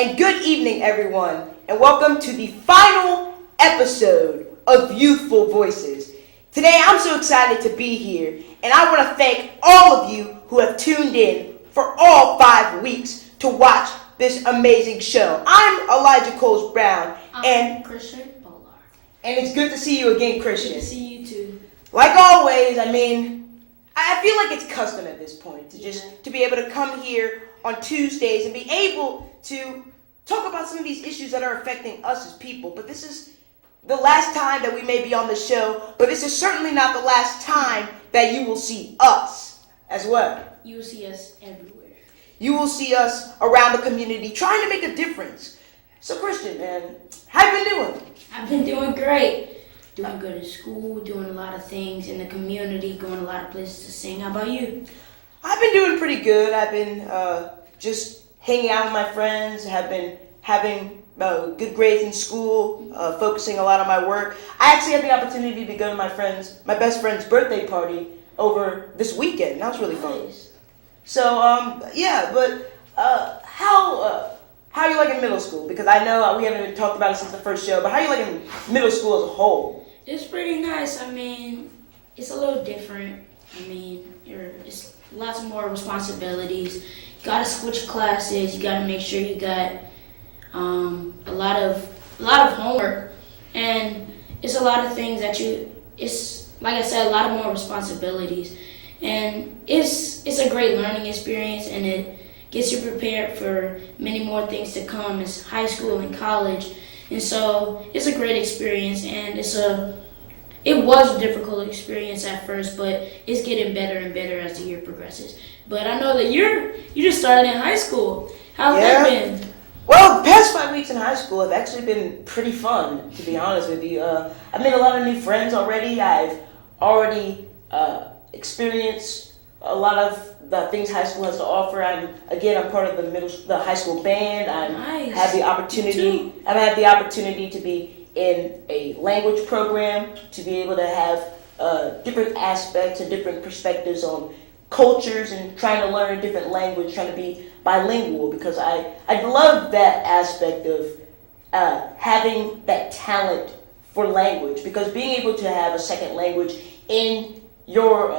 and good evening, everyone, and welcome to the final episode of Youthful Voices. Today, I'm so excited to be here, and I want to thank all of you who have tuned in for all 5 weeks to watch this amazing show. I'm Elijah Coles Brown, and Christian Bolar. And it's good to see you again, Christian. Good to see you too. Like always, I feel like it's custom at this point to be able to come here on Tuesdays and be able to talk about some of these issues that are affecting us as people. But this is the last time that we may be on the show, but this is certainly not the last time that you will see us as well. You will see us everywhere. You will see us around the community trying to make a difference. So Christian, man, how you been doing? I've been doing great. Doing good in school, doing a lot of things in the community, going a lot of places to sing. How about you? I've been doing pretty good. I've been just hanging out with my friends, have been having good grades in school, focusing a lot on my work. I actually had the opportunity to go to my best friend's birthday party over this weekend. That was really fun. So, how are you liking middle school? Because I know we haven't even talked about it since the first show, but how are you liking middle school as a whole? It's pretty nice. It's a little different. It's lots more responsibilities. You gotta switch classes. You gotta make sure you got a lot of homework, and it's a lot of things it's like I said, a lot of more responsibilities, and it's a great learning experience, and it gets you prepared for many more things to come. It's high school and college, and so it's a great experience, and it was a difficult experience at first, but it's getting better and better as the year progresses. But I know that you just started in high school. How's that been? Well, the past 5 weeks in high school have actually been pretty fun, to be honest with you. I've made a lot of new friends already. I've already experienced a lot of the things high school has to offer. I'm part of the high school band. Nice. I've had the opportunity to be in a language program, to be able to have different aspects and different perspectives on cultures and trying to learn a different language, trying to be bilingual, because I love that aspect of having that talent for language, because being able to have a second language in your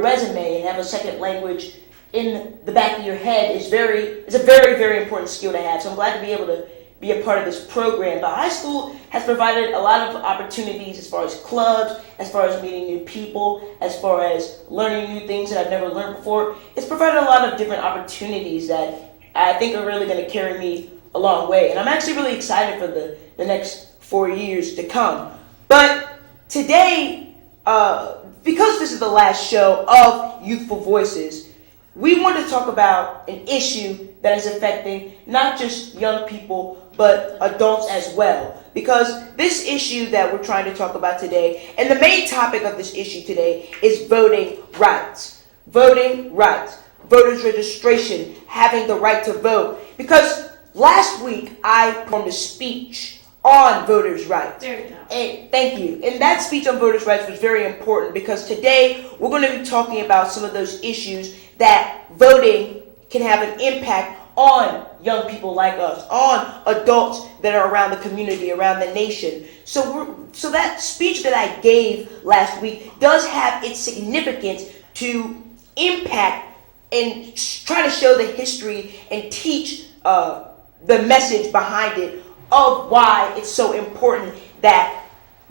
resume and have a second language in the back of your head is a very, very important skill to have. So I'm glad to be able to be a part of this program. But high school has provided a lot of opportunities as far as clubs, as far as meeting new people, as far as learning new things that I've never learned before. It's provided a lot of different opportunities that I think are really going to carry me a long way. And I'm actually really excited for the next 4 years to come. But today, because this is the last show of Youthful Voices, we want to talk about an issue that is affecting not just young people, but adults as well. Because this issue that we're trying to talk about today, and the main topic of this issue today, is voting rights. Voting rights. Voters registration, having the right to vote. Because last week I performed a speech on voters' rights. There you go. And thank you. And that speech on voters' rights was very important, because today we're going to be talking about some of those issues that voting can have an impact on young people like us, on adults that are around the community, around the nation. So that speech that I gave last week does have its significance to impact and try to show the history and teach the message behind it of why it's so important that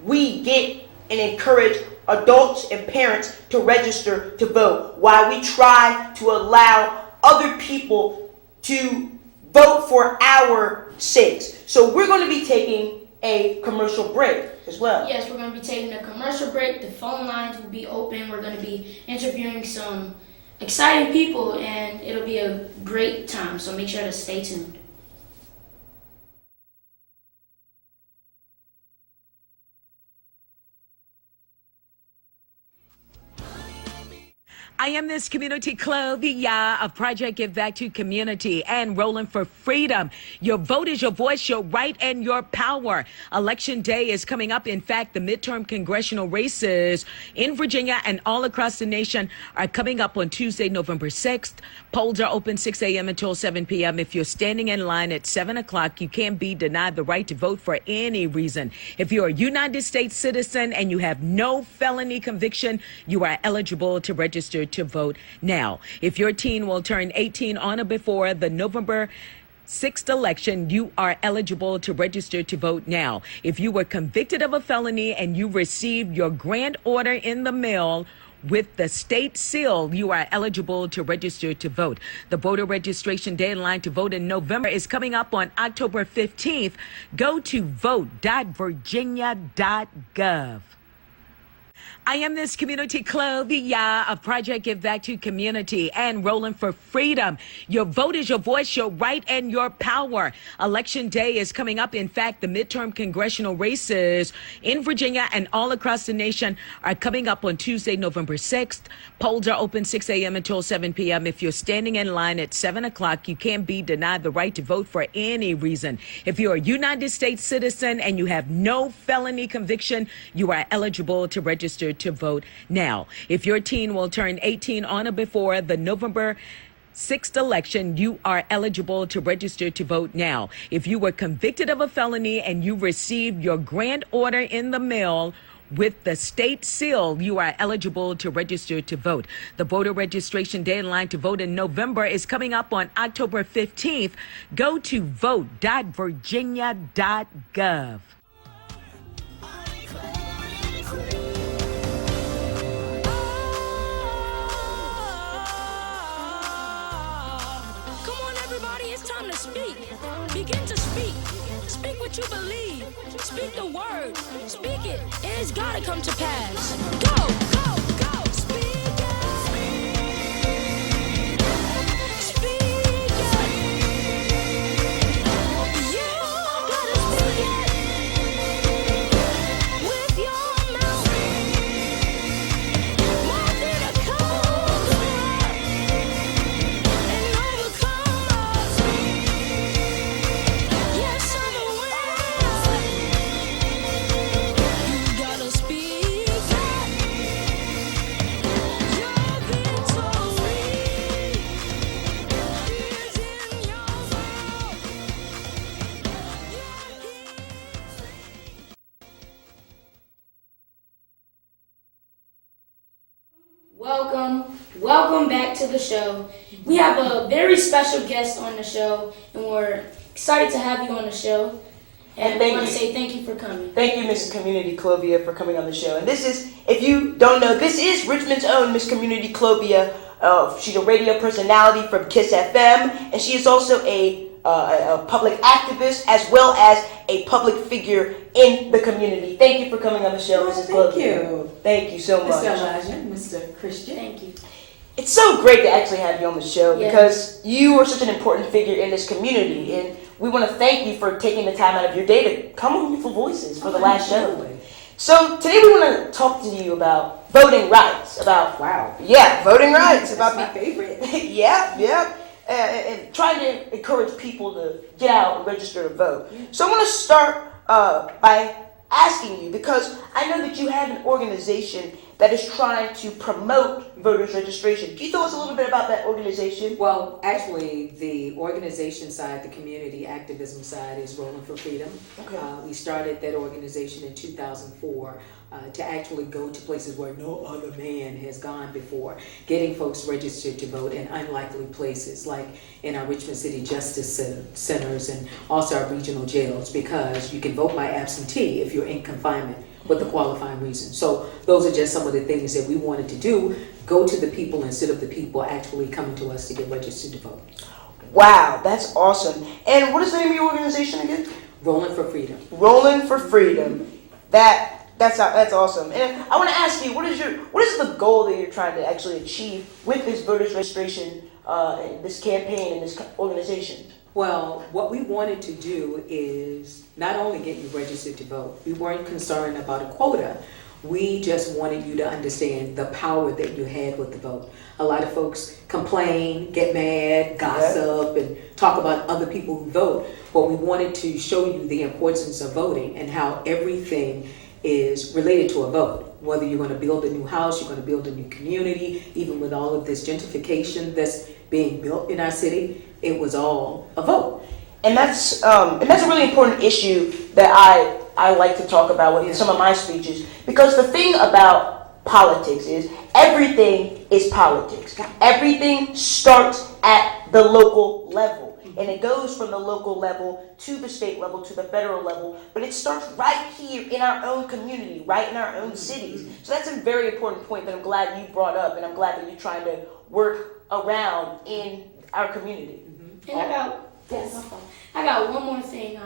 we get and encourage adults and parents to register to vote, why we try to allow other people to vote for our sakes. So we're going to be taking a commercial break as well. Yes, we're going to be taking a commercial break. The phone lines will be open. We're going to be interviewing some exciting people, and it'll be a great time. So make sure to stay tuned. I am this community Clovia of Project Give Back to Community and Rolling for Freedom. Your vote is your voice, your right, and your power. Election day is coming up. In fact, the midterm congressional races in Virginia and all across the nation are coming up on Tuesday, November 6th. Polls are open 6 a.m. until 7 p.m. If you're standing in line at 7 o'clock, you can't be denied the right to vote for any reason. If you're a United States citizen and you have no felony conviction, you are eligible to register to vote now. If your teen will turn 18 on or before the November 6th election, you are eligible to register to vote now. If you were convicted of a felony and you received your grant order in the mail with the state seal, you are eligible to register to vote. The voter registration deadline to vote in November is coming up on October 15th. Go to vote.virginia.gov. I am this community Clovia of Project Give Back to Community and Rolling for Freedom. Your vote is your voice, your right, and your power. Election day is coming up. In fact, the midterm congressional races in Virginia and all across the nation are coming up on Tuesday, November 6th. Polls are open 6 a.m. until 7 p.m. If you're standing in line at 7 o'clock, you can't be denied the right to vote for any reason. If you're a United States citizen and you have no felony conviction, you are eligible to register to vote now. If your teen will turn 18 on or before the November 6th election, you are eligible to register to vote now. If you were convicted of a felony and you received your grant order in the mail with the state seal, you are eligible to register to vote. The voter registration deadline to vote in November is coming up on October 15th. Go to vote.virginia.gov. It's time to speak. Begin to speak. Speak what you believe. Speak the word. Speak it. And it's gotta come to pass. Go, go, go. Speak it. Speak it. You gotta speak it. With your mouth. Mouth in a cold and overcome us. Yes, I'm aware. You gotta speak it. Your victory is in your mouth. Welcome back to the show. We have a very special guest on the show, and we're excited to have you on the show. And we want to say thank you for coming. Thank you, Miss Community Clovia, for coming on the show. And this is, if you don't know, this is Richmond's own Miss Community Clovia. She's a radio personality from KISS FM, and she is also a public activist as well as a public figure in the community. Thank you for coming on the show, Mrs. Clovia. Thank you. Thank you so much. Mr. Elijah, Mr. Christian. Thank you. It's so great to actually have you on the show Yeah. because you are such an important figure in this community, and we want to thank you for taking the time out of your day to come on Youthful Voices for the last show. Absolutely. So today we want to talk to you about voting rights, about voting rights, That's about my favorite. and trying to encourage people to get out and register to vote. So I want to start by asking you, because I know that you have an organization that is trying to promote voters registration. Can you tell us a little bit about that organization? Well, actually, the organization side, the community activism side, is Rolling for Freedom. Okay. We started that organization in 2004 to actually go to places where no other man has gone before, getting folks registered to vote in unlikely places like in our Richmond City Justice Centers and also our regional jails, because you can vote by absentee if you're in confinement with a qualifying reason. So those are just some of the things that we wanted to do, go to the people instead of the people actually coming to us to get registered to vote. Wow, that's awesome. And what is the name of your organization again? Rolling for Freedom. Rolling for Freedom. That's awesome. And I want to ask you, what is the goal that you're trying to actually achieve with this voters registration, this campaign, and this organization? Well, what we wanted to do is not only get you registered to vote. We weren't concerned about a quota. We just wanted you to understand the power that you had with the vote. A lot of folks complain, get mad, gossip, and talk about other people who vote. But we wanted to show you the importance of voting and how everything is related to a vote. Whether you're going to build a new house, you're going to build a new community, even with all of this gentrification that's being built in our city, it was all a vote. And that's a really important issue that I like to talk about with some of my speeches, because the thing about politics is everything is politics. Everything starts at the local level, and it goes from the local level to the state level to the federal level, but it starts right here in our own community, right in our own cities. So that's a very important point that I'm glad you brought up, and I'm glad that you're trying to work around in our community. And I got one more thing.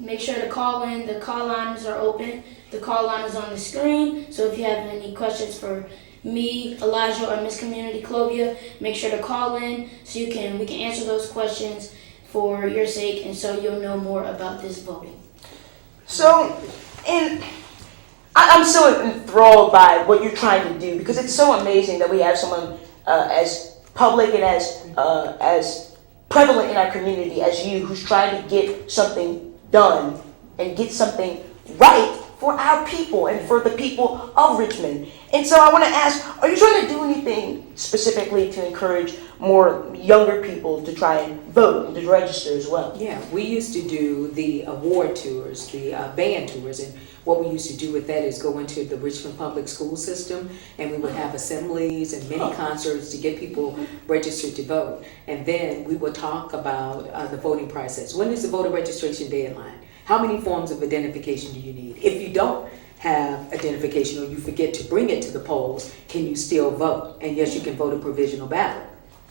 Make sure to call in. The call lines are open. The call line is on the screen. So if you have any questions for me, Elijah, or Miss Community Clovia, make sure to call in so we can answer those questions for your sake, and so you'll know more about this voting. So, and I'm so enthralled by what you're trying to do, because it's so amazing that we have someone as public and as prevalent in our community as you, who's trying to get something done and get something right for our people and for the people of Richmond. And so I want to ask, are you trying to do anything specifically to encourage more younger people to try and vote and to register as well? Yeah, we used to do the award tours, the band tours, and what we used to do with that is go into the Richmond public school system, and we would have assemblies and mini concerts to get people registered to vote. And then we would talk about the voting process. When is the voter registration deadline? How many forms of identification do you need? If you don't have identification or you forget to bring it to the polls, can you still vote? And yes, you can vote a provisional ballot.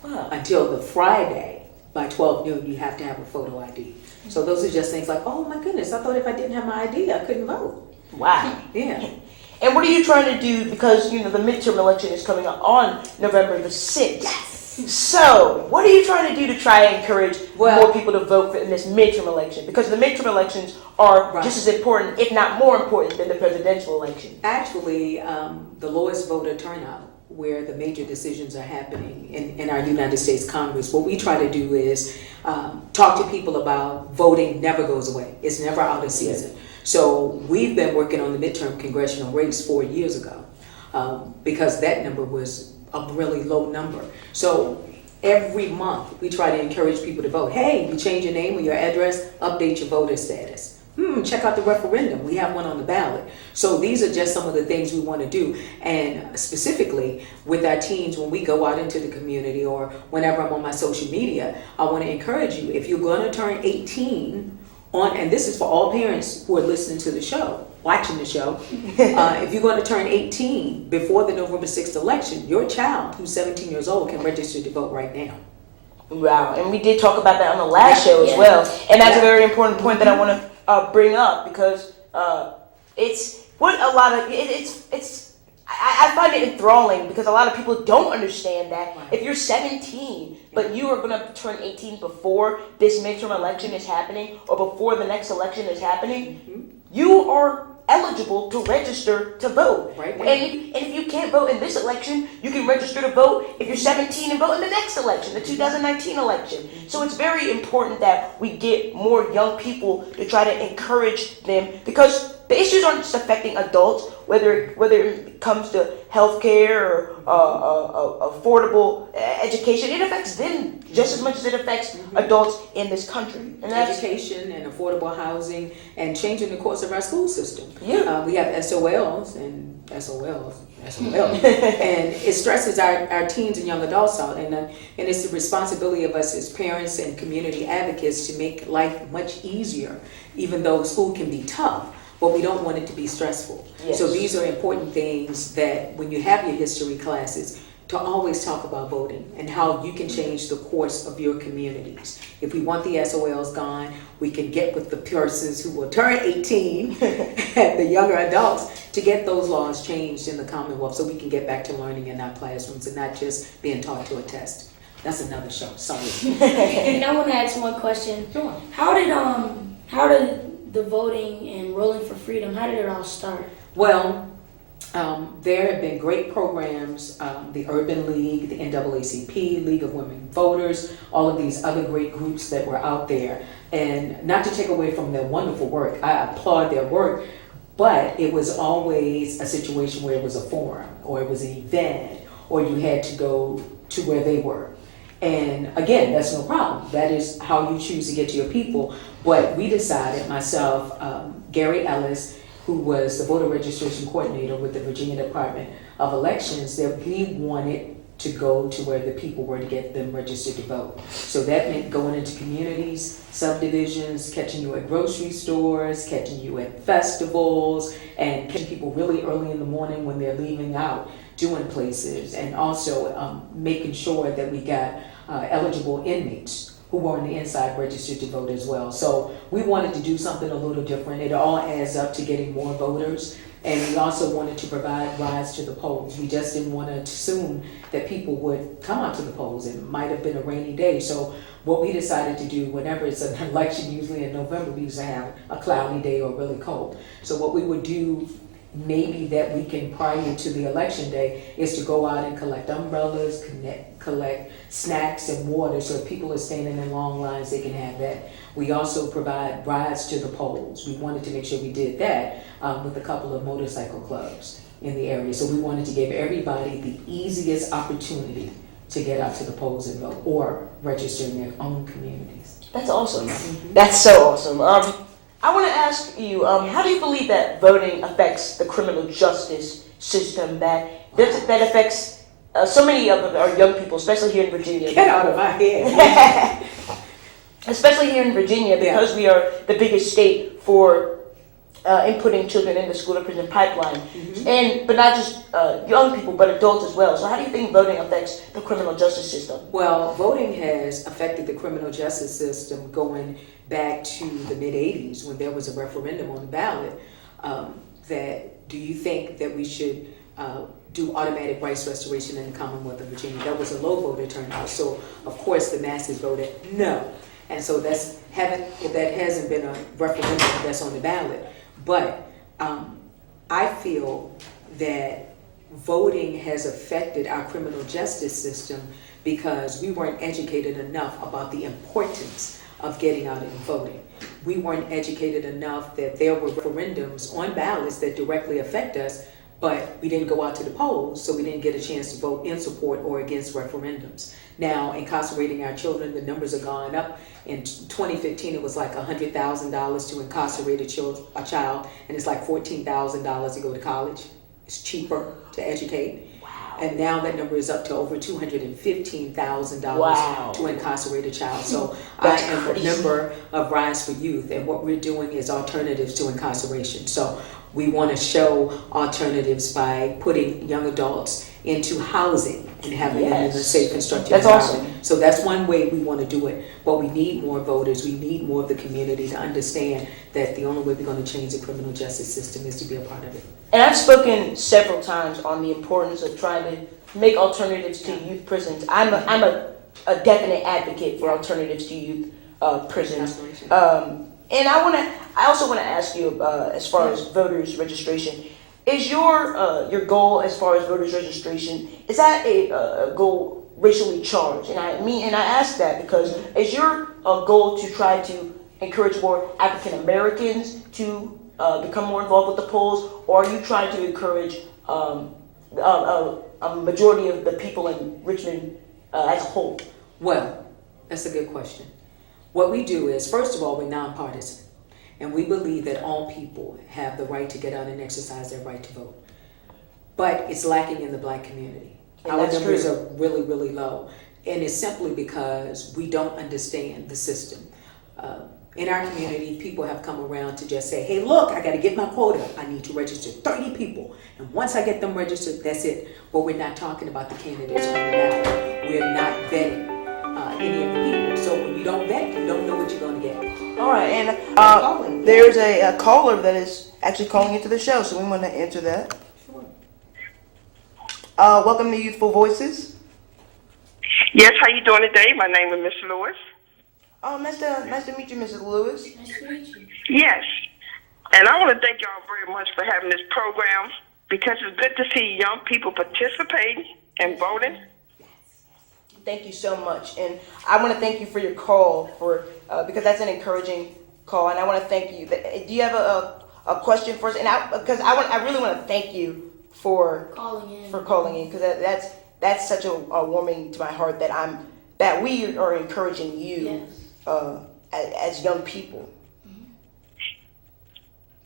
Until the Friday by 12 noon, you have to have a photo ID. So those are just things like, oh my goodness, I thought if I didn't have my ID, I couldn't vote. Wow. Yeah. And what are you trying to do, because the midterm election is coming up on November the 6th? Yes. So, what are you trying to do to try and encourage Well, more people to vote in this midterm election? Because the midterm elections are just as important, if not more important, than the presidential election. Actually, the lowest voter turnout where the major decisions are happening in our United States Congress, what we try to do is talk to people about voting never goes away. It's never out of season. So we've been working on the midterm congressional race 4 years ago because that number was a really low number. So every month we try to encourage people to vote. Hey, you change your name or your address, update your voter status. Check out the referendum. We have one on the ballot. So these are just some of the things we want to do. And specifically with our teens, when we go out into the community or whenever I'm on my social media, I want to encourage you, if you're going to turn 18 on, and this is for all parents who are listening to the show, watching the show, if you're going to turn 18 before the November 6th election, your child who's 17 years old can register to vote right now. Wow, and we did talk about that on the last show as well. And that's a very important point that I want to bring up, because it's what a lot of I find it enthralling, because a lot of people don't understand that if you're 17 but you are going to turn 18 before this midterm election is happening or before the next election is happening, you are eligible to register to vote. Right. And if you can't vote in this election, you can register to vote if you're 17 and vote in the next election, the 2019 election. So it's very important that we get more young people to try to encourage them, because the issues aren't just affecting adults, whether it comes to healthcare or affordable education. It affects them just as much as it affects adults in this country. And that's education and affordable housing and changing the course of our school system. Yeah. We have SOLs and SOLs. and it stresses our teens and young adults out, and it's the responsibility of us as parents and community advocates to make life much easier, even though school can be tough. But we don't want it to be stressful. Yes. So these are important things that when you have your history classes, to always talk about voting and how you can change the course of your communities. If we want the SOLs gone, we can get with the persons who will turn 18 and the younger adults to get those laws changed in the Commonwealth, so we can get back to learning in our classrooms and not just being taught to a test. That's another show, sorry. And I want to ask one question. Sure. How did the voting and rolling for freedom, how did it all start? Well, There have been great programs, the Urban League, the NAACP, League of Women Voters, all of these other great groups that were out there. And not to take away from their wonderful work, I applaud their work, but it was always a situation where it was a forum, or it was an event, or you had to go to where they were. And again, that's no problem. That is how you choose to get to your people. But we decided, myself, Gary Ellis, who was the voter registration coordinator with the Virginia Department of Elections, that we wanted to go to where the people were to get them registered to vote. So that meant going into communities, subdivisions, catching you at grocery stores, catching you at festivals, and catching people really early in the morning when they're leaving out, doing places, and also making sure that we got eligible inmates who were on the inside registered to vote as well. So we wanted to do something a little different. It all adds up to getting more voters. And we also wanted to provide rides to the polls. We just didn't want to assume that people would come out to the polls. It might have been a rainy day. So what we decided to do, whenever it's an election, usually in November, we used to have a cloudy day or really cold. So what we would do maybe that weekend prior to the election day is to go out and collect umbrellas, collect snacks and water, so if people are standing in long lines, they can have that. We also provide rides to the polls. We wanted to make sure we did that with a couple of motorcycle clubs in the area. So we wanted to give everybody the easiest opportunity to get out to the polls and vote or register in their own communities. That's awesome. That's so awesome. I want to ask you, how do you believe that voting affects the criminal justice system that affects so many of our young people, especially here in Virginia? Get out of my head. Especially here in Virginia, because we are the biggest state for inputting children in the school to prison pipeline, but not just young people, but adults as well. So how do you think voting affects the criminal justice system? Well, voting has affected the criminal justice system going back to the mid-'80s when there was a referendum on the ballot that do you think that we should do automatic rights restoration in the Commonwealth of Virginia? That was a low voter turnout, so of course the masses voted no. And so that hasn't been a referendum that's on the ballot. But I feel that voting has affected our criminal justice system because we weren't educated enough about the importance of getting out and voting. We weren't educated enough that there were referendums on ballots that directly affect us, but we didn't go out to the polls, so we didn't get a chance to vote in support or against referendums. Now, incarcerating our children, the numbers are going up. In 2015, it was like $100,000 to incarcerate a child, and it's like $14,000 to go to college. It's cheaper to educate. And now that number is up to over $215,000 to incarcerate a child. So I am a member of Rise for Youth, and what we're doing is alternatives to incarceration. So we want to show alternatives by putting young adults into housing and having them in a safe, constructive environment. Awesome. So that's one way we want to do it. But we need more voters. We need more of the community to understand that the only way we're going to change the criminal justice system is to be a part of it. And I've spoken several times on the importance of trying to make alternatives to youth prisons. I'm a definite advocate for alternatives to youth prisons. And I also want to ask you, as far as voters registration, is your goal as far as voters registration, is that a goal racially charged? And I ask that because is your goal to try to encourage more African Americans to become more involved with the polls, or are you trying to encourage a majority of the people in Richmond as a whole? Well, that's a good question. What we do is, first of all, we're nonpartisan, and we believe that all people have the right to get out and exercise their right to vote. But it's lacking in the Black community. Our numbers are really, really low, and it's simply because we don't understand the system. In our community, people have come around to just say, hey, look, I got to get my quota. I need to register 30 people. And once I get them registered, that's it. But we're not talking about the candidates on the ballot. We're not vetting any of the people. So when you don't vet, you don't know what you're going to get. All right, and there's a caller that is actually calling into the show, so we want to answer that. Sure. Welcome to Youthful Voices. Yes, how you doing today? My name is Miss Lewis. Oh, nice to meet you, Mrs. Lewis. Nice to meet you. Yes. And I want to thank y'all very much for having this program. because it's good to see young people participating and voting. Thank you so much, and I want to thank you for your call because that's an encouraging call, and I want to thank you. Do you have a question for us? And I really want to thank you for calling in because that's such a warming to my heart that we are encouraging you as young people.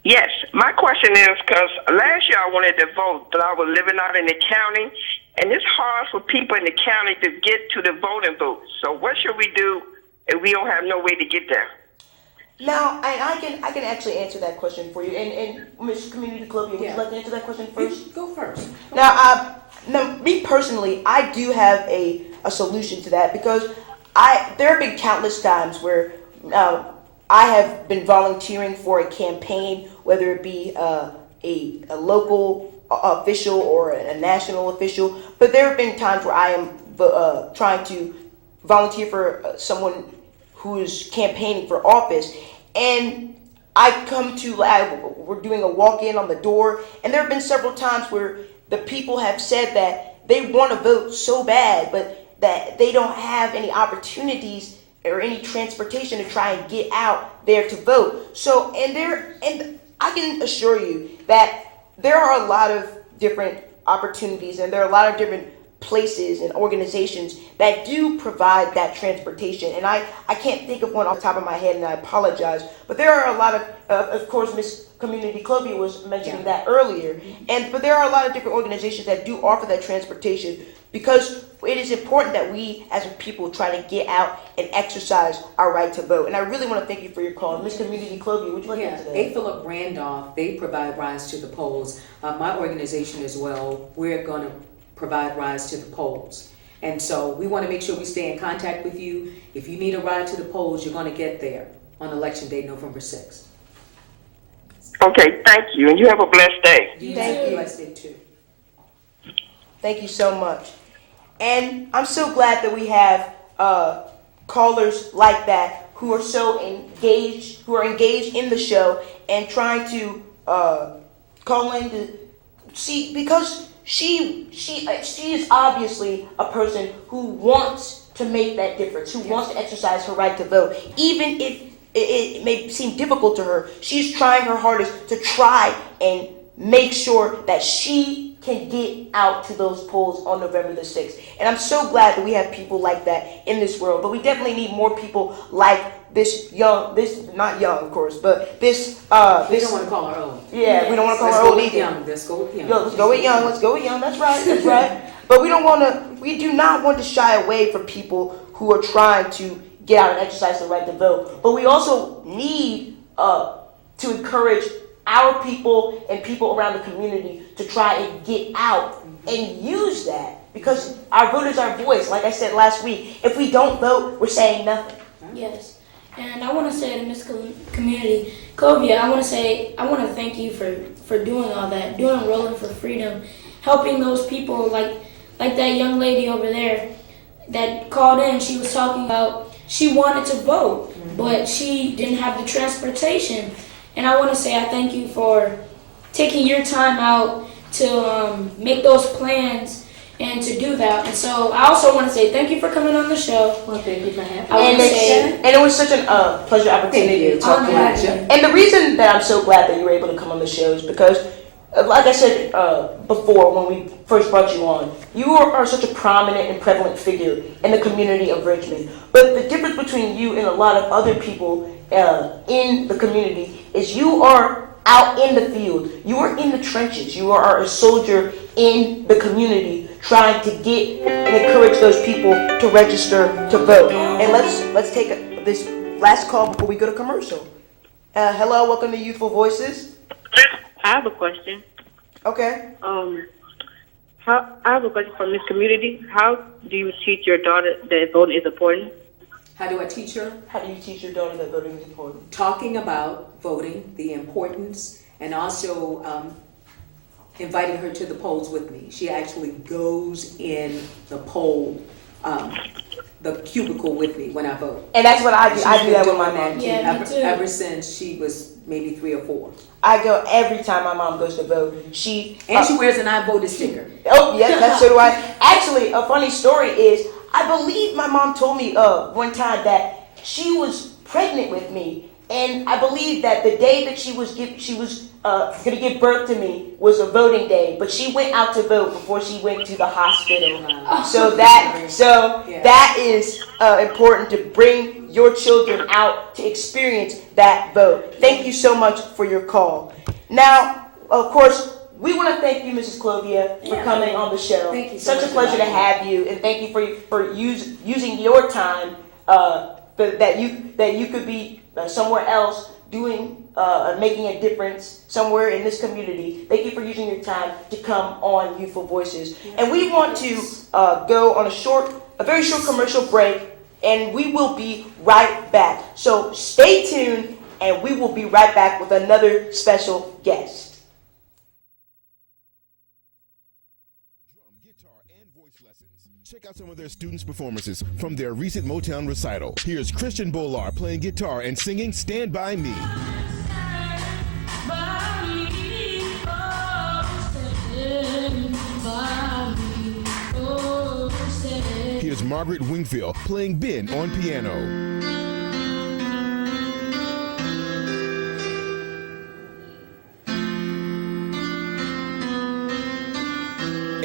Yes, my question is because last year I wanted to vote, but I was living out in the county, and it's hard for people in the county to get to the voting booth. So what should we do if we don't have no way to get there? Now, I can actually answer that question for you. And Ms. Community Clovia, would you like to answer that question first? Go first. Now, me personally, I do have a solution to that because there have been countless times where I have been volunteering for a campaign, whether it be a local official or a national official. But there have been times where I am trying to volunteer for someone who is campaigning for office, and we're doing a walk-in on the door, and there have been several times where the people have said that they want to vote so bad, but that they don't have any opportunities or any transportation to try and get out there to vote. So, and I can assure you that there are a lot of different opportunities, and there are a lot of different places and organizations that do provide that transportation. And I can't think of one off the top of my head, and I apologize. But there are a lot of course, Miss Community Clovia was mentioning that earlier. But there are a lot of different organizations that do offer that transportation because it is important that we as a people try to get out and exercise our right to vote. And I really want to thank you for your call. Miss Community Clovia, would you like to answer that? A. Philip Randolph, they provide rides to the polls. My organization as well, we're going to provide rides to the polls. And so we want to make sure we stay in contact with you. If you need a ride to the polls, you're going to get there on Election Day, November 6th. Okay, thank you, and you have a blessed day. Thank you. Blessed day too. Thank you so much. And I'm so glad that we have callers like that who are so engaged, in the show and trying to call in to see, because she is obviously a person who wants to make that difference, who wants to exercise her right to vote, even if it may seem difficult to her. She's trying her hardest to try and make sure that she can get out to those polls on November the 6th. And I'm so glad that we have people like that in this world. But we definitely need more people like not young, of course, but we don't want to call her old. Yeah, we don't want to call her old either. Let's go with young. Let's go with young. That's right. But we do not want to shy away from people who are trying to get out and exercise the right to vote. But we also need to encourage our people and people around the community to try and get out and use that, because our vote is our voice. Like I said last week, if we don't vote, we're saying nothing. Yes. And I want to say to Miss Community Clovia, I want to thank you for doing all that, doing Rolling for Freedom, helping those people like that young lady over there that called in. She was talking about she wanted to vote, but she didn't have the transportation. And I want to say I thank you for taking your time out to make those plans and to do that. And so I also want to say thank you for coming on the show. Well, thank you for having me. And it was such a pleasure opportunity to talk to you. And the reason that I'm so glad that you were able to come on the show is because, like I said before when we first brought you on, you are such a prominent and prevalent figure in the community of Richmond. But the difference between you and a lot of other people in the community is you are out in the field. You are in the trenches. You are a soldier in the community trying to get and encourage those people to register to vote. And let's take this last call before we go to commercial. Hello, welcome to Youthful Voices. I have a question. Okay. I have a question for Miss Community. How do you teach your daughter that voting is important? How do I teach her? How do you teach your daughter that voting is important? Talking about voting, the importance, and also inviting her to the polls with me. She actually goes in the poll the cubicle with me when I vote. And that's what I do. She's I do been that with doing my that mom. too, Yeah, me too. ever since she was maybe 3 or 4. I go every time my mom goes to vote. She wears an I voted sticker. Oh, yes, that's so do I. Actually, a funny story is, I believe my mom told me one time that she was pregnant with me, and I believe that the day that she was going to give birth to me was a voting day, but she went out to vote before she went to the hospital. Wow. So that is important to bring your children out to experience that vote. Thank you so much for your call. Now, of course, we want to thank you, Mrs. Clovia, for coming on the show. Thank you so Such a much pleasure for to having have you, and thank you for using your time that you could be somewhere else doing making a difference somewhere in this community. Thank you for using your time to come on Youthful Voices. And we want to go on a very short commercial break, and we will be right back. So stay tuned, and we will be right back with another special guest. Check out some of their students' performances from their recent Motown recital. Here's Christian Bolar playing guitar and singing Stand By Me. Here's Margaret Wingfield playing Ben on piano.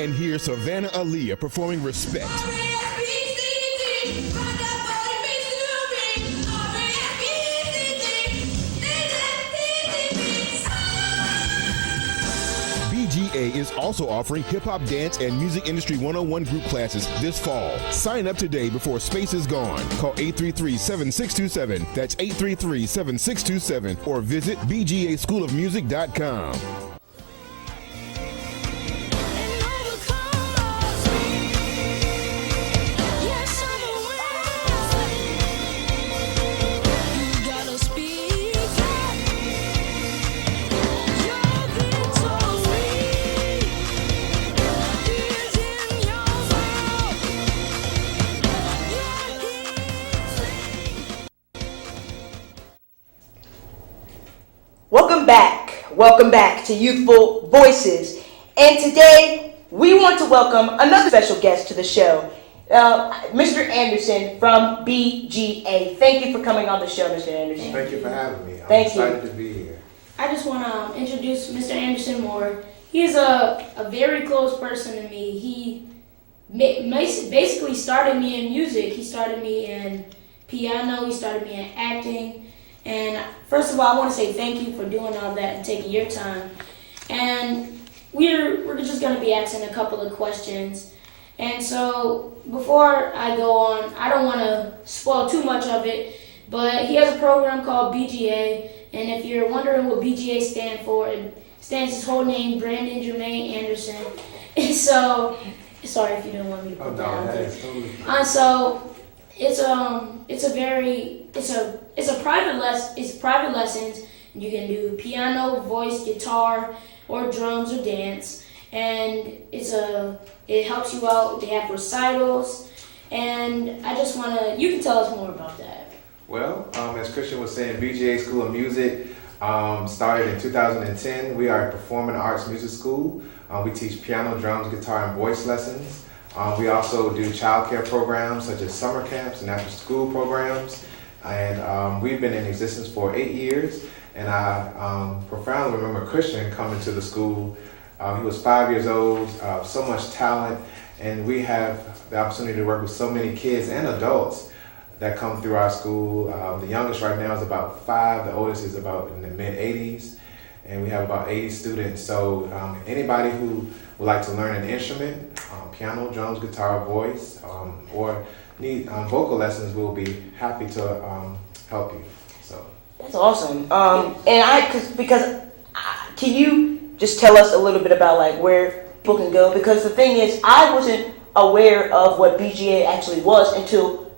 And here's Savannah Aaliyah performing Respect. BGA is also offering Hip Hop Dance and Music Industry 101 group classes this fall. Sign up today before space is gone. Call 833-7627. That's 833-7627. Or visit bgaschoolofmusic.com. Welcome back to Youthful Voices. And today, we want to welcome another special guest to the show, Mr. Anderson from BGA. Thank you for coming on the show, Mr. Anderson. Thank you for having me. I'm Thank you. excited to be here. I just want to introduce Mr. Anderson more. He's a very close person to me. He basically started me in music. He started me in piano. He started me in acting. And first of all, I want to say thank you for doing all that and taking your time. And we're just going to be asking a couple of questions. And so before I go on, I don't want to spoil too much of it, but he has a program called BGA. And if you're wondering what BGA stands for, it stands his whole name, Branden Jermaine Anderson. And so, sorry if you don't want me to put that out there. Totally So it's private lessons. You can do piano, voice, guitar, or drums or dance, and it helps you out. They have recitals, and you can tell us more about that. Well, as Christian was saying, BGA School of Music started in 2010. We are a performing arts music school. We teach piano, drums, guitar, and voice lessons. We also do child care programs such as summer camps and after school programs. And we've been in existence for 8 years. And I profoundly remember Christian coming to the school. He was 5 years old, so much talent. And we have the opportunity to work with so many kids and adults that come through our school. The youngest right now is about 5. The oldest is about in the mid-80s. And we have about 80 students. So anybody who would like to learn an instrument, piano, drums, guitar, voice, or need vocal lessons, we'll be happy to help you. So That's awesome. Can you just tell us a little bit about like where people can go? Because the thing is, I wasn't aware of what BGA actually was until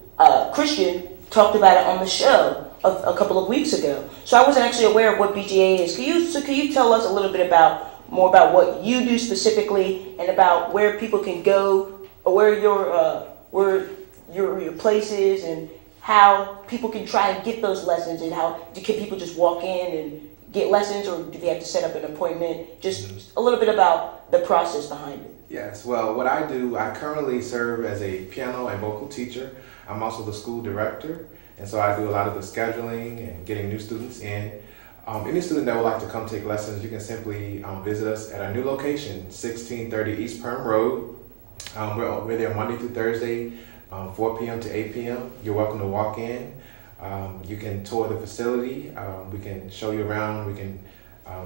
Christian talked about it on the show a couple of weeks ago. So I wasn't actually aware of what BGA is. Can you tell us a little bit more about what you do specifically and about where people can go, or where your places and how people can try and get those lessons, and how can people just walk in and get lessons, or do they have to set up an appointment? Just a little bit about the process behind it. Yes, well, what I do, I currently serve as a piano and vocal teacher. I'm also the school director, and so I do a lot of the scheduling and getting new students in. Any student that would like to come take lessons, you can simply visit us at our new location, 1630 East Perm Road. We're there Monday through Thursday, 4 p.m. to 8 p.m. You're welcome to walk in. You can tour the facility. We can show you around. We can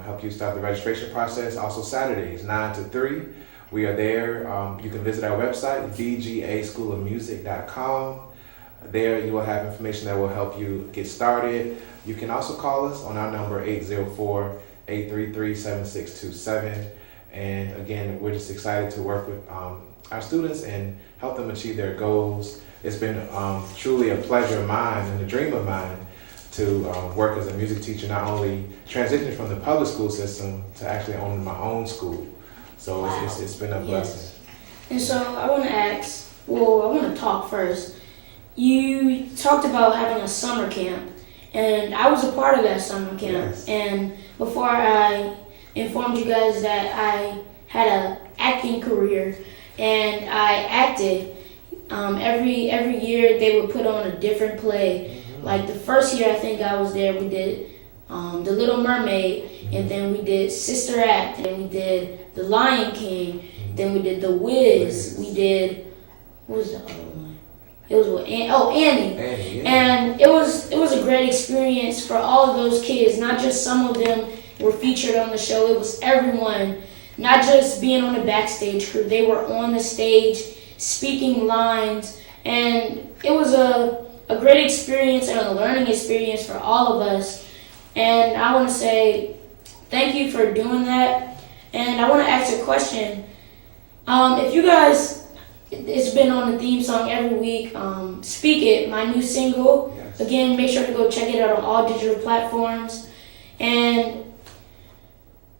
help you start the registration process. Also Saturdays, 9 to 3. We are there. You can visit our website, bgaschoolofmusic.com. There you will have information that will help you get started. You can also call us on our number, 804-833-7627. And again, we're just excited to work with our students and help them achieve their goals. It's been truly a pleasure of mine and a dream of mine to work as a music teacher, not only transitioning from the public school system to actually owning my own school. So wow. It's been a blessing. Yes. And so I want to ask, I want to talk first. You talked about having a summer camp, and I was a part of that summer camp. Yes. And before I informed you guys that I had an acting career and I acted, every year they would put on a different play. Mm-hmm. Like the first year I think I was there, we did The Little Mermaid, mm-hmm. and then we did Sister Act, and we did The Lion King, mm-hmm. then we did The Wiz, we did, what was the other one? It was Annie. Annie, yeah. And it was a great experience for all of those kids. Not just some of them were featured on the show. It was everyone, not just being on the backstage crew. They were on the stage speaking lines, and it was a great experience and a learning experience for all of us. And I want to say thank you for doing that. And I want to ask a question. If you guys, it's been on the theme song every week, Speak It, my new single. Yes. Again, make sure to go check it out on all digital platforms. And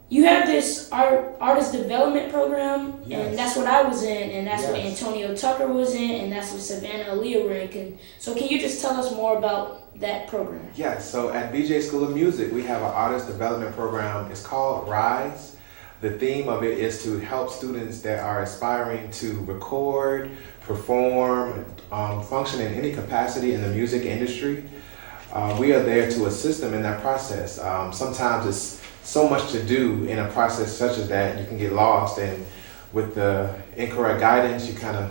you have this artist development program, yes. and that's what I was in, and that's yes. what Antonio Tucker was in, and that's what Savannah Aaliyah were in. So can you just tell us more about that program? Yes, so at BGA School of Music, we have an artist development program. It's called RISE. The theme of it is to help students that are aspiring to record, perform, function in any capacity in the music industry. We are there to assist them in that process. Sometimes it's so much to do in a process such as that, you can get lost, and with the incorrect guidance, you kind of,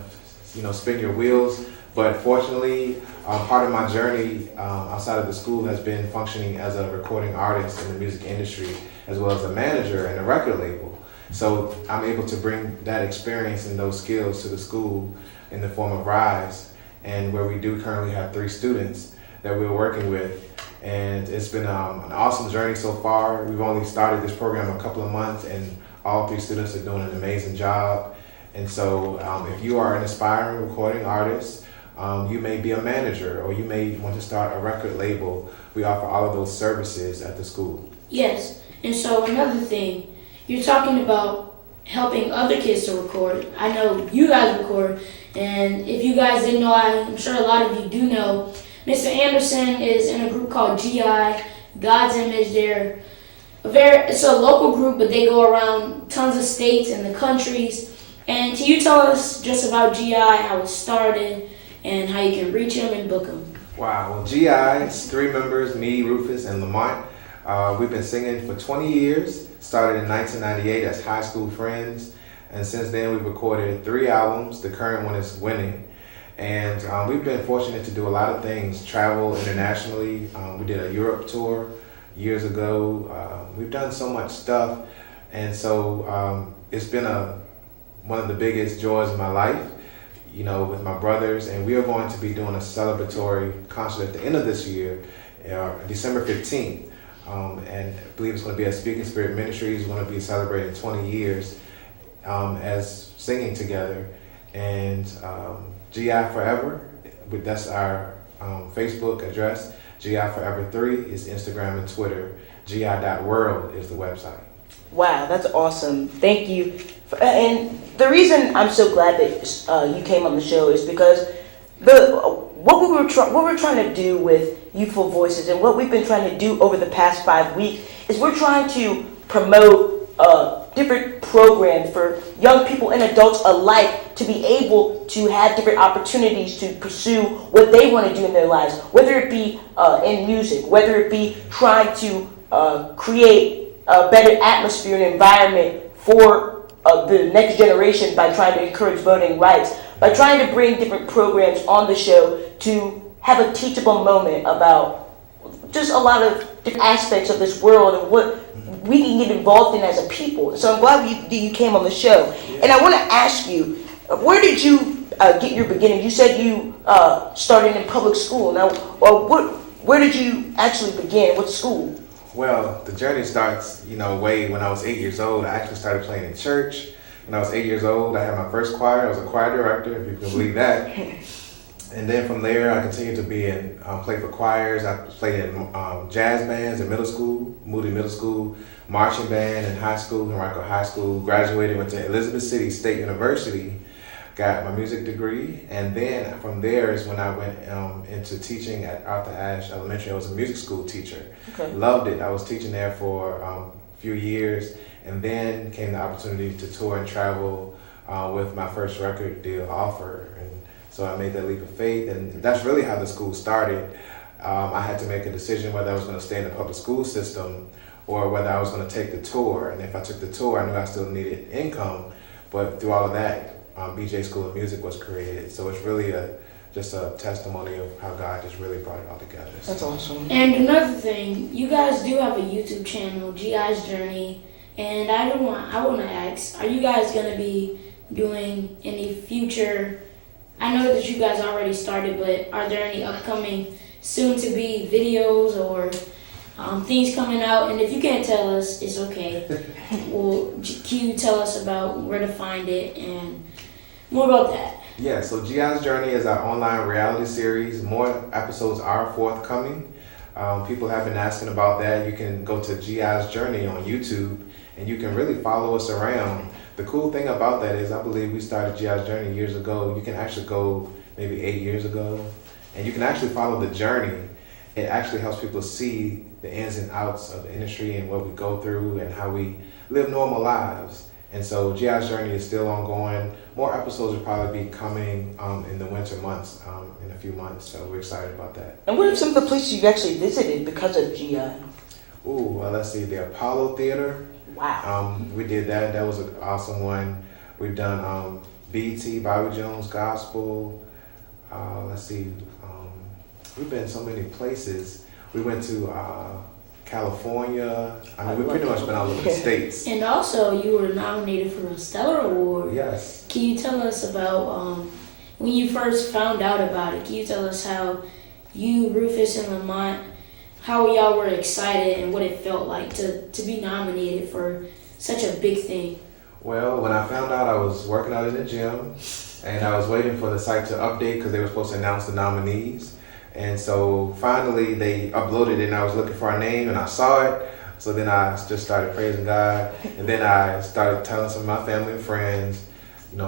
spin your wheels. But fortunately, part of my journey outside of the school has been functioning as a recording artist in the music industry, as well as a manager and a record label. So I'm able to bring that experience and those skills to the school in the form of RISE, and where we do currently have 3 students that we're working with. And it's been an awesome journey so far. We've only started this program a couple of months, and all 3 students are doing an amazing job. And so if you are an aspiring recording artist, you may be a manager, or you may want to start a record label, we offer all of those services at the school. Yes. And so another thing, you're talking about helping other kids to record. I know you guys record, and if you guys didn't know, I'm sure a lot of you do know, Mr. Anderson is in a group called GI, God's Image. It's a local group, but they go around tons of states and the countries. And can you tell us just about GI, how it started, and how you can reach them and book them? Wow, well, GI is 3 members, me, Rufus, and Lamont. We've been singing for 20 years, started in 1998 as high school friends, and since then we've recorded 3 albums. The current one is Winning, and we've been fortunate to do a lot of things, travel internationally. We did a Europe tour years ago. We've done so much stuff, and so it's been one of the biggest joys of my life, with my brothers, and we are going to be doing a celebratory concert at the end of this year, December 15th. And I believe it's going to be at Speaking Spirit Ministries. We're going to be celebrating 20 years as singing together. And GI Forever, that's our Facebook address. GI Forever 3 is Instagram and Twitter. GI.world is the website. Wow, that's awesome. Thank you. And the reason I'm so glad that you came on the show is because what we're trying to do with Youthful Voices and what we've been trying to do over the past 5 weeks is we're trying to promote different programs for young people and adults alike to be able to have different opportunities to pursue what they want to do in their lives, whether it be in music, whether it be trying to create a better atmosphere and environment for the next generation by trying to encourage voting rights, by trying to bring different programs on the show to have a teachable moment about just a lot of different aspects of this world and what we can get involved in as a people. So I'm glad you came on the show. And I want to ask you, where did you get your beginning? You said you started in public school. Now, where did you actually begin? What school? Well, the journey starts, way when I was 8 years old. I actually started playing in church. When I was 8 years old, I had my first choir. I was a choir director, if you can believe that. And then from there, I continued to play for choirs. I played in jazz bands in middle school, Moody Middle School, marching band in high school, Henrico High School. Graduated, went to Elizabeth City State University, got my music degree. And then from there is when I went into teaching at Arthur Ashe Elementary. I was a music school teacher. Okay. Loved it. I was teaching there for a few years. And then came the opportunity to tour and travel with my first record deal offer. And so I made that leap of faith, and that's really how the school started. I had to make a decision whether I was going to stay in the public school system or whether I was going to take the tour. And if I took the tour, I knew I still needed income. But through all of that, BGA School of Music was created. So it's really just a testimony of how God just really brought it all together. That's awesome. And another thing, you guys do have a YouTube channel, GI's Journey. And I want to ask, are you guys going to be doing any future, I know that you guys already started, but are there any upcoming soon-to-be videos or things coming out? And if you can't tell us, it's okay. Well, can you tell us about where to find it and more about that? Yeah, so GI's Journey is our online reality series. More episodes are forthcoming. People have been asking about that. You can go to GI's Journey on YouTube, and you can really follow us around. The cool thing about that is I believe we started GI's Journey years ago. You can actually go maybe 8 years ago, and you can actually follow the journey. It actually helps people see the ins and outs of the industry and what we go through and how we live normal lives. And so GI's Journey is still ongoing. More episodes will probably be coming in the winter months, in a few months, so we're excited about that. And what are some of the places you've actually visited because of GI? Ooh, well, let's see, the Apollo Theater. Wow. We did that. That was an awesome one. We've done BT, Bobby Jones Gospel. Let's see. We've been so many places. We went to California. We've pretty much been all over the States. And also, you were nominated for a Stellar Award. Yes. Can you tell us about when you first found out about it? Can you tell us how you, Rufus, and Lamont, how y'all were excited and what it felt like to be nominated for such a big thing? Well, when I found out, I was working out in the gym, and I was waiting for the site to update because they were supposed to announce the nominees. And so finally they uploaded it, and I was looking for a name, and I saw it. So then I just started praising God, and then I started telling some of my family and friends,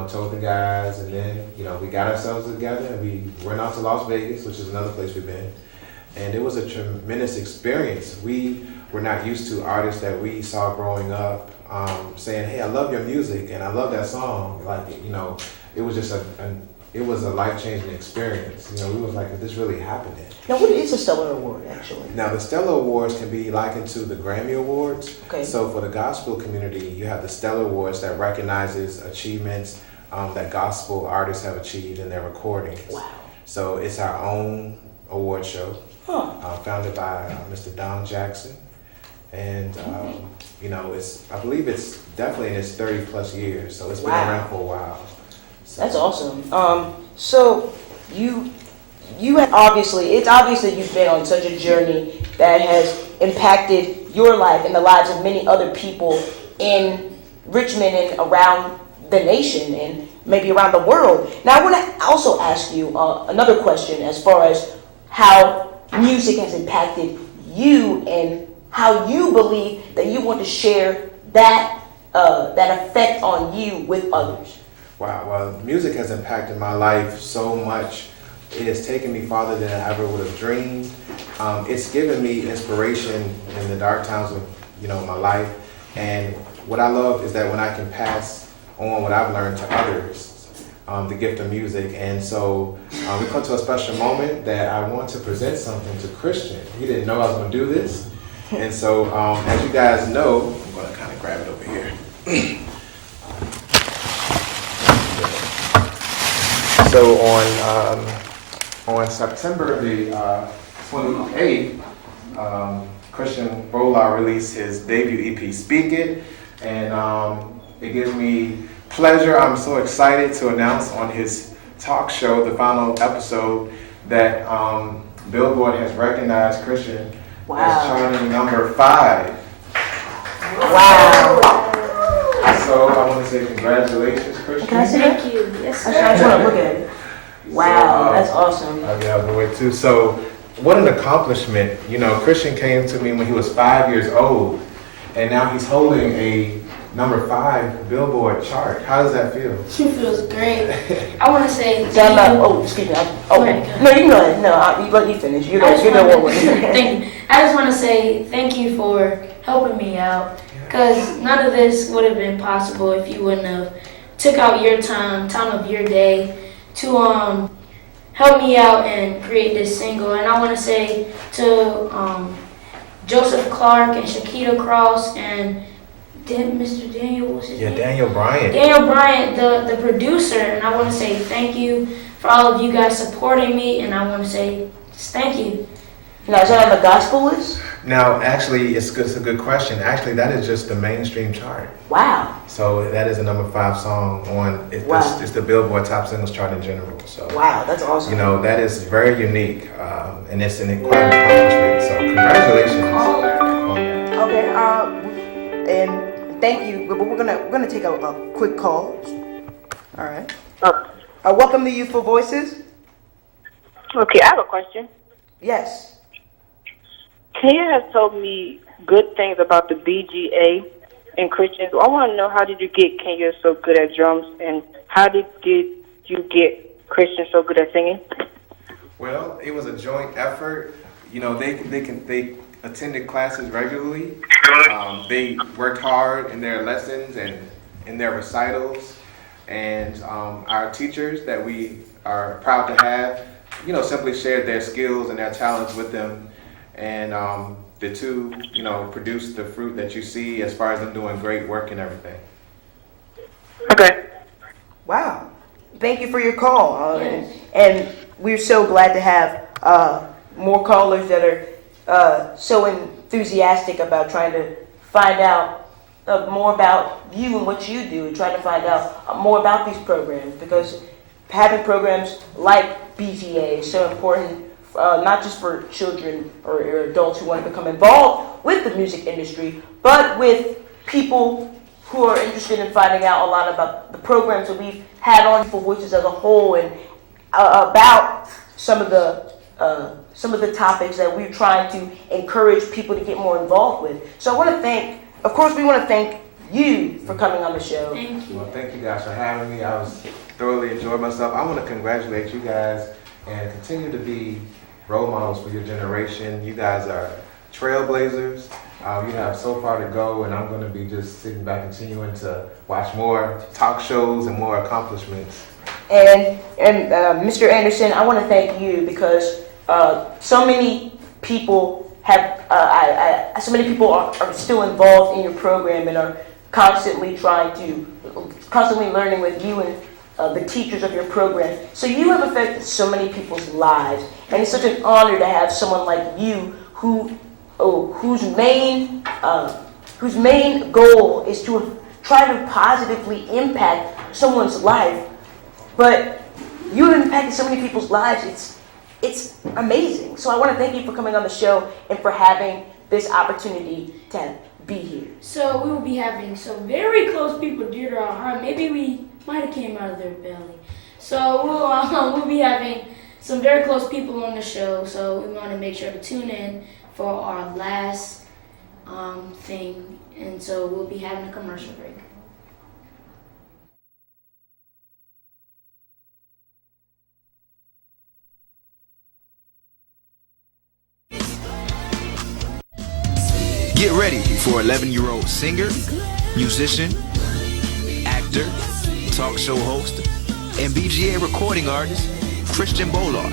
told the guys, and then, we got ourselves together, and we went out to Las Vegas, which is another place we've been. And it was a tremendous experience. We were not used to artists that we saw growing up saying, "Hey, I love your music and I love that song." It was just a life-changing experience. We was like, "Is this really happening?" Now, what is a Stellar Award, actually? Now, the Stellar Awards can be likened to the Grammy Awards. Okay. So for the gospel community, you have the Stellar Awards that recognizes achievements that gospel artists have achieved in their recordings. Wow. So it's our own award show. Huh. Founded by Mr. Don Jackson, and I believe it's definitely in its 30+ years, so it's been around for a while. So. That's awesome. So it's obvious that you've been on such a journey that has impacted your life and the lives of many other people in Richmond and around the nation and maybe around the world. Now, I want to also ask you another question as far as how music has impacted you and how you believe that you want to share that effect on you with others. Wow, well, music has impacted my life so much It has taken me farther than I ever would have dreamed. It's given me inspiration in the dark times of my life. And what I love is that when I can pass on what I've learned to others, the gift of music. And so we come to a special moment that I want to present something to Christian. He didn't know I was going to do this. And so as you guys know, I'm going to kind of grab it over here. So on September the 28th, Christian Bolar released his debut EP, Speak It, and it gives me pleasure. I'm so excited to announce on his talk show, the final episode, that Billboard has recognized Christian as charting number 5. Wow. So I want to say congratulations, Christian. Can I see that? Thank you. Yes, sir. I just want to look at it. Wow, that's awesome. I'll get out of the way too. So what an accomplishment. Christian came to me when he was 5 years old, and now he's holding a number 5 Billboard chart. How does that feel? It feels great. I want to say thank Oh, excuse me. No, you can go ahead. No, you finish. You know what. Thank you. I just want to say thank you for helping me out, because none of this would have been possible if you wouldn't have took out your time of your day to help me out and create this single. And I want to say to Joseph Clark and Shakita Cross and Mr. Daniel, what's his name? Daniel Bryant. Daniel Bryant, the producer. And I want to say thank you for all of you guys supporting me. And I want to say just thank you. Now, is that on the gospel list? Now, actually, it's a good question. Actually, that is just the mainstream chart. Wow. So that is a number 5 song on it's the Billboard Top Singles chart in general. So wow, that's awesome. That is very unique, and it's quite an accomplishment. So congratulations on that. Okay. And thank you. But we're gonna take a quick call. All right. Welcome to Youthful Voices. Okay, I have a question. Yes. Tia has told me good things about the BGA and Christians. I want to know, how did you get Kenya so good at drums, and how did you get Christian so good at singing? Well, it was a joint effort. They attended classes regularly. They worked hard in their lessons and in their recitals, and our teachers that we are proud to have, simply shared their skills and their talents with them. And the two, produced the fruit that you see as far as them doing great work and everything. Okay. Wow. Thank you for your call. And we're so glad to have more callers that are so enthusiastic about trying to find out more about you and what you do, and trying to find out more about these programs, because having programs like BGA is so important. Not just for children or adults who want to become involved with the music industry, but with people who are interested in finding out a lot about the programs that we've had on Youthful Voices as a whole, and about some of the topics that we're trying to encourage people to get more involved with. So I want to thank, of course, we want to thank you for coming on the show. Thank you. Well, thank you guys for having me. I was thoroughly enjoyed myself. I want to congratulate you guys and continue to be role models for your generation. You guys are trailblazers. You have so far to go, and I'm going to be just sitting back, continuing to watch more talk shows and more accomplishments. And Mr. Anderson, I want to thank you, because so many people have, so many people are still involved in your program and are constantly learning with you and the teachers of your program. So you have affected so many people's lives, and it's such an honor to have someone like you whose main goal is to try to positively impact someone's life. But you have impacted so many people's lives. It's amazing. So I want to thank you for coming on the show and for having this opportunity to be here. So we will be having some very close people dear to our heart. Maybe we might have came out of their belly. So we'll be having some very close people on the show. So we want to make sure to tune in for our last thing. And so we'll be having a commercial break. Get ready for 11-year-old singer, musician, actor, talk show host, and BGA recording artist, Christian Bolar.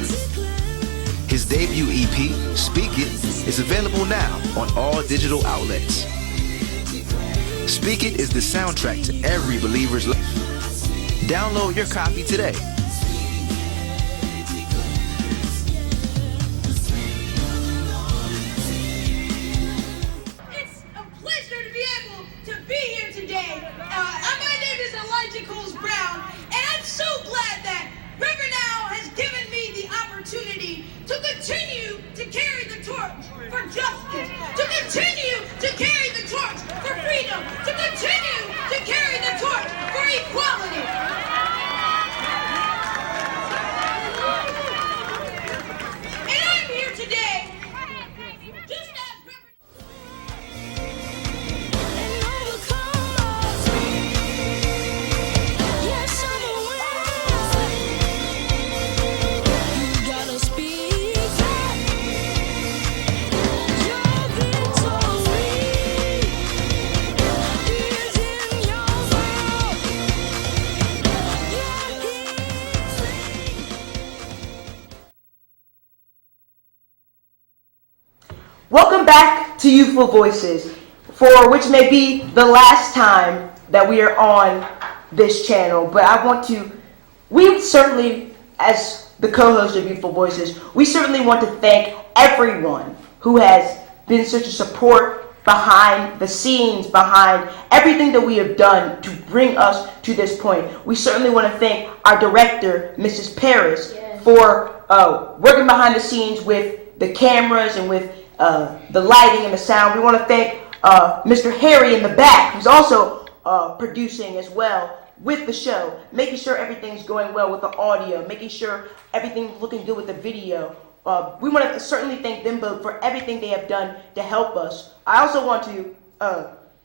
His debut EP, Speak It, is available now on all digital outlets. Speak It is the soundtrack to every believer's life. Download your copy today. It's a pleasure to be able to be here today. My name is Elijah Coles-Brown, and I'm so glad that River Now has given me the opportunity to continue to carry the torch for justice, to continue to carry the torch for freedom, to continue to carry the torch for equality. And I'm here today just as River... Yes, I'm a winner. You gotta speak up. Your victory is in your mouth. Your healing. Welcome back to Youthful Voices, for which may be the last time that we are on this channel. But we certainly, as the co-host of Youthful Voices, we certainly want to thank everyone who has been such a support behind the scenes, behind everything that we have done to bring us to this point. We certainly want to thank our director, Mrs. Paris, for working behind the scenes with the cameras and with the lighting and the sound. We want to thank Mr. Harry in the back, who's also producing as well with the show, making sure everything's going well with the audio, making sure everything's looking good with the video. We want to certainly thank them both for everything they have done to help us. I also want to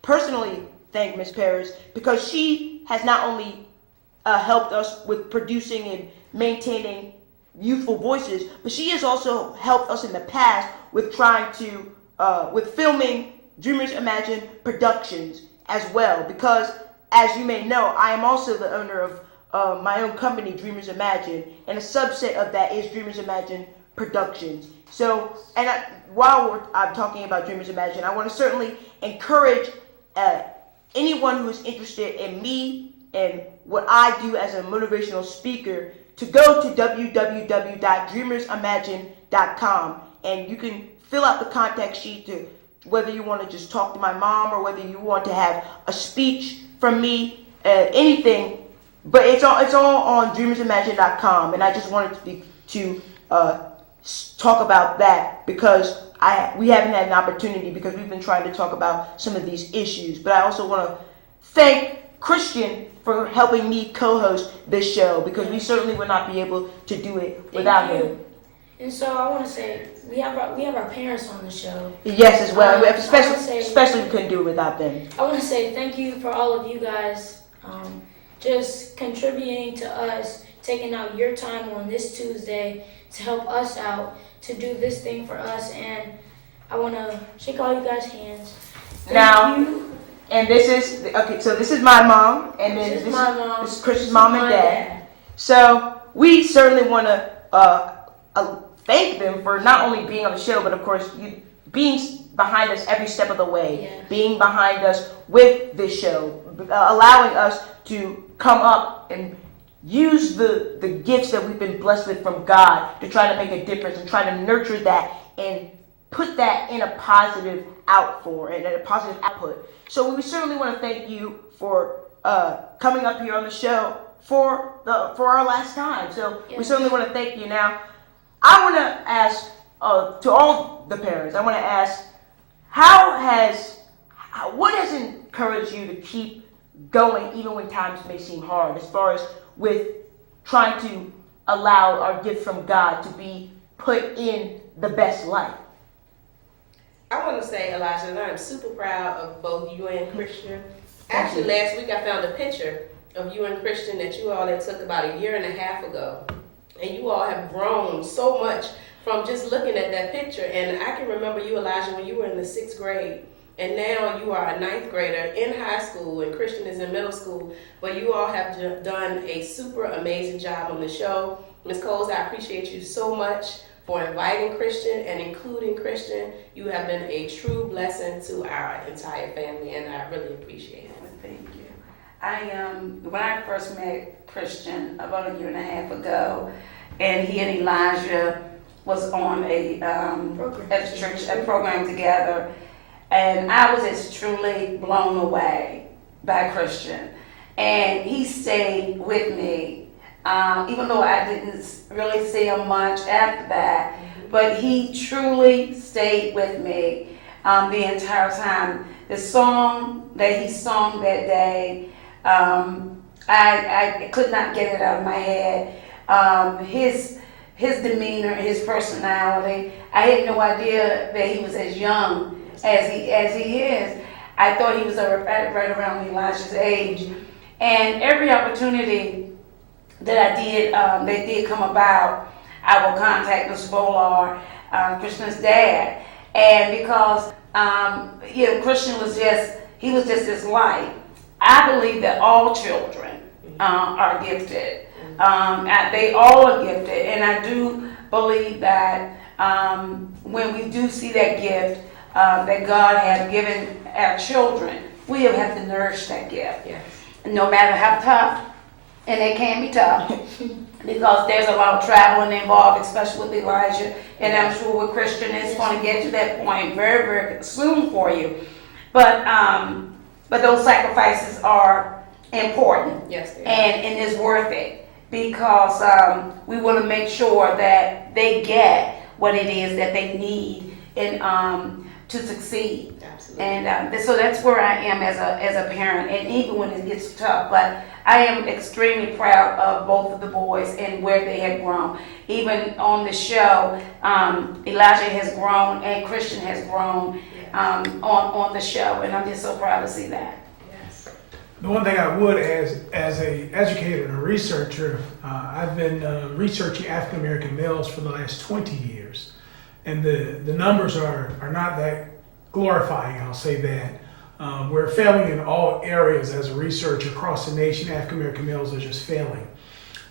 personally thank Ms. Paris, because she has not only helped us with producing and maintaining Youthful Voices, but she has also helped us in the past with trying to, with filming Dreamers Imagine Productions as well. Because, as you may know, I am also the owner of my own company, Dreamers Imagine, and a subset of that is Dreamers Imagine Productions. So, while I'm talking about Dreamers Imagine, I want to certainly encourage anyone who is interested in me and what I do as a motivational speaker to go to www.dreamersimagine.com, and you can fill out the contact sheet to whether you want to just talk to my mom or whether you want to have a speech from me, anything. But it's all on dreamersimagine.com, and I just wanted to talk about that because we haven't had an opportunity because we've been trying to talk about some of these issues. But I also want to thank Christian for helping me co-host this show, because we certainly would not be able to do it without him. And so I want to say we have our parents on the show. Yes, as well. Especially we couldn't do it without them. I want to say thank you for all of you guys just contributing to us, taking out your time on this Tuesday to help us out, to do this thing for us. And I want to shake all you guys' hands. Thank you. And this is, okay, so this is my mom, and then this is Chris's mom and dad. So we certainly want to thank them for not only being on the show, but of course being behind us every step of the way, being behind us with this show, allowing us to come up and use the gifts that we've been blessed with from God to try to make a difference and try to nurture that and put that in a positive output. So we certainly want to thank you for coming up here on the show for our last time. So we certainly want to thank you. Now, I want to ask to all the parents, I want to ask, what has encouraged you to keep going even when times may seem hard, as far as with trying to allow our gift from God to be put in the best light? I want to say, Elijah, that I'm super proud of both you and Christian. Actually, last week I found a picture of you and Christian that you all had took about 1.5 years ago. And you all have grown so much from just looking at that picture. And I can remember you, Elijah, when you were in the 6th grade. and now you are a 9th grader in high school, and Christian is in middle school. But you all have done a super amazing job on the show. Ms. Coles, I appreciate you so much for inviting Christian and including Christian. You have been a true blessing to our entire family, and I really appreciate it. Thank you. When I first met Christian about a year and a half ago, and he and Elijah was on at the church a program together, and I was extremely blown away by Christian, and he stayed with me. Even though I didn't really see him much after that, but he truly stayed with me the entire time. The song that he sung that day, I could not get it out of my head. His demeanor, his personality, I had no idea that he was as young as he is. I thought he was right around Elijah's age. And every opportunity that I did, that did come about, I will contact Mr. Bolar, Christian's dad. And because, Christian was just this light. I believe that all children are gifted. They all are gifted. And I do believe that when we do see that gift that God has given our children, we have to nourish that gift. Yes. No matter how tough, and it can be tough, because there's a lot of traveling involved, especially with Elijah, and I'm sure with Christian it's going to get to that point very, very soon for you. But those sacrifices are important. Yes, they are. And it's worth it, because we want to make sure that they get what it is that they need to succeed. Absolutely. And so that's where I am as a parent, and even when it gets tough. But I am extremely proud of both of the boys and where they have grown. Even on the show, Elijah has grown and Christian has grown on the show, and I'm just so proud to see that. Yes. The one thing I would, as a educator and a researcher, I've been researching African American males for the last 20 years, and the numbers are not that glorifying. I'll say that. We're failing in all areas as a researcher across the nation. African American males are just failing,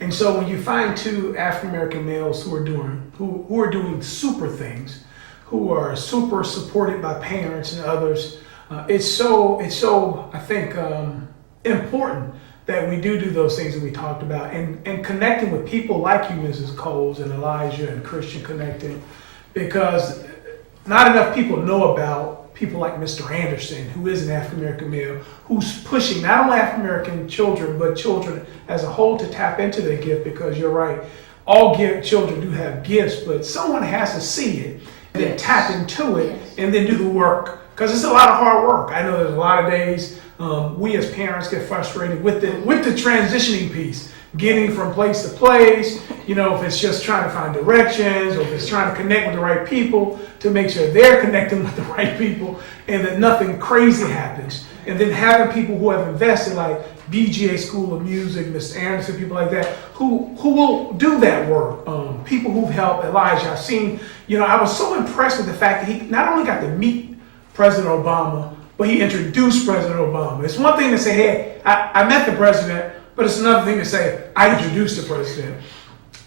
and so when you find two African American males who are doing super things, who are super supported by parents and others, it's so I think important that we do those things that we talked about, and connecting with people like you, Mrs. Coles, and Elijah and Christian connecting, because not enough people know about people like Mr. Anderson, who is an African American male, who's pushing not only African American children, but children as a whole to tap into their gift, because you're right, all children do have gifts, but someone has to see it and then tap into it and then do the work, because it's a lot of hard work. I know there's a lot of days we as parents get frustrated with the transitioning piece, getting from place to place, if it's just trying to find directions, or if it's trying to connect with the right people to make sure they're connecting with the right people, and that nothing crazy happens. And then having people who have invested, like BGA School of Music, Mr. Anderson, people like that, who will do that work. People who've helped Elijah. I've seen, I was so impressed with the fact that he not only got to meet President Obama, but he introduced President Obama. It's one thing to say, hey, I met the president, but it's another thing to say, I introduced the president.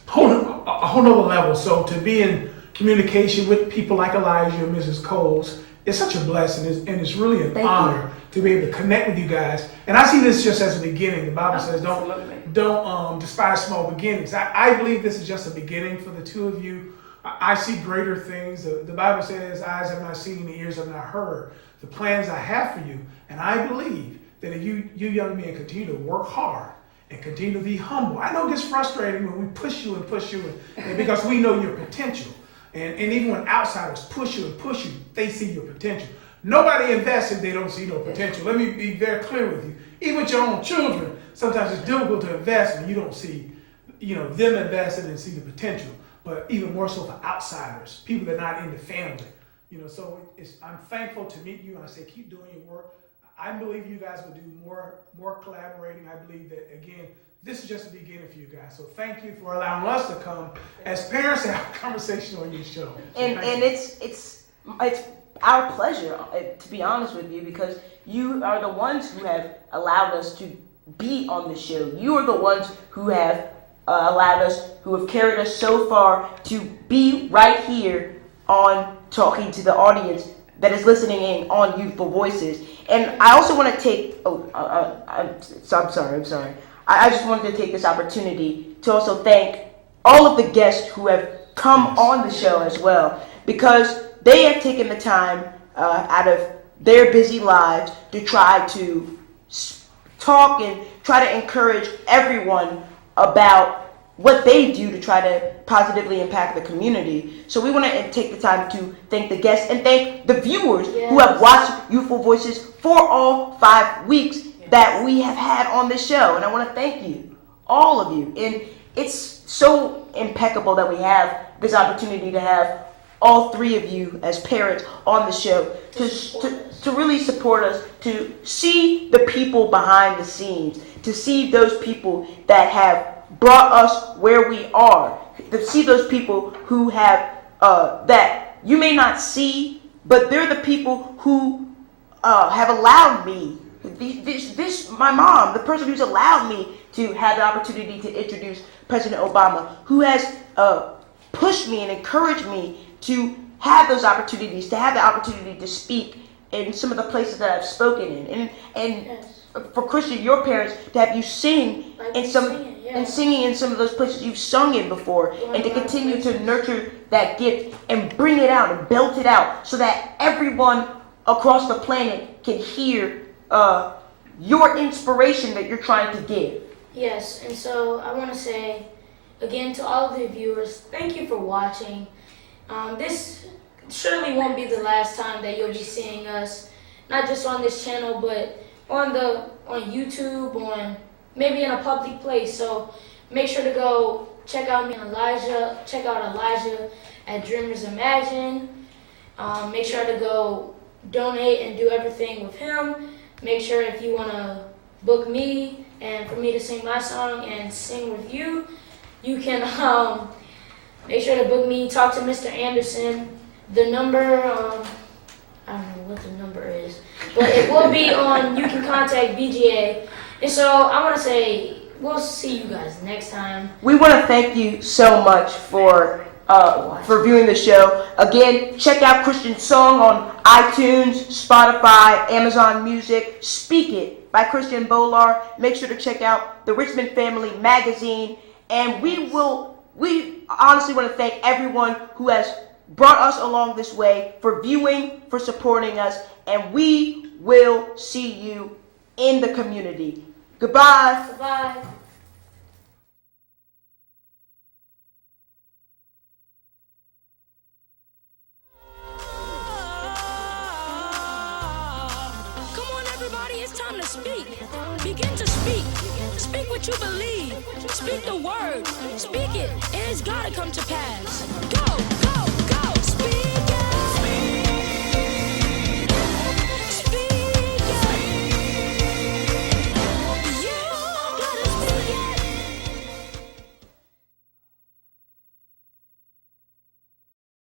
A whole nother level. So to be in communication with people like Elijah and Mrs. Coles, it's such a blessing, and it's really an honor to be able to connect with you guys. And I see this just as a beginning. The Bible says don't despise small beginnings. I believe this is just a beginning for the two of you. I see greater things. The Bible says, eyes have not seen, ears have not heard the plans I have for you. And I believe that if you young men continue to work hard and continue to be humble. I know it gets frustrating when we push you and because we know your potential. And even when outsiders push you, they see your potential. Nobody invests if they don't see no potential. Let me be very clear with you. Even with your own children, sometimes it's difficult to invest when you don't see, them investing and see the potential. But even more so for outsiders, people that are not in the family. So I'm thankful to meet you, and I say keep doing your work. I believe you guys will do more collaborating. I believe that, again, this is just the beginning for you guys. So thank you for allowing us to come as parents and have a conversation on your show. So and it's our pleasure, to be honest with you, because you are the ones who have allowed us to be on the show. You are the ones who have allowed us, who have carried us so far to be right here on talking to the audience that is listening in on Youthful Voices. And I also want to take, I'm sorry. I just wanted to take this opportunity to also thank all of the guests who have come on the show as well, because they have taken the time out of their busy lives to try to talk and try to encourage everyone about what they do to try to positively impact the community. So we want to take the time to thank the guests and thank the viewers who have watched Youthful Voices for all 5 weeks that we have had on this show. And I want to thank you, all of you. And it's so impeccable that we have this opportunity to have all 3 of you as parents on the show to really support us, to see the people behind the scenes, to see those people that have brought us where we are, to see those people who have, that you may not see, but they're the people who have allowed me, my mom, the person who's allowed me to have the opportunity to introduce President Obama, who has pushed me and encouraged me to have those opportunities, to have the opportunity to speak in some of the places that I've spoken in. And for Christian, your parents, to have you sing in some and singing in some of those places you've sung in before, and to continue to nurture that gift and bring it out and belt it out so that everyone across the planet can hear your inspiration that you're trying to give. Yes, and so I want to say again to all of the viewers, thank you for watching. This surely won't be the last time that you'll be seeing us, not just on this channel, but on YouTube, on maybe in a public place. So make sure to go check out me and Elijah. Check out Elijah at Dreamers Imagine. Make sure to go donate and do everything with him. Make sure if you want to book me and for me to sing my song and sing with you, you can make sure to book me. Talk to Mr. Anderson. The number, I don't know what the number is, but it will be on, you can contact BGA. And so I want to say, we'll see you guys next time. We want to thank you so much for viewing the show. Again, check out Christian's song on iTunes, Spotify, Amazon Music, Speak It by Christian Bolar. Make sure to check out the Richmond Family magazine. And we honestly want to thank everyone who has brought us along this way, for viewing, for supporting us, and we will see you in the community. Goodbye. Goodbye. Come on, everybody, it's time to speak. Begin to speak. Speak what you believe. Speak the word. Speak it, and it's gotta come to pass.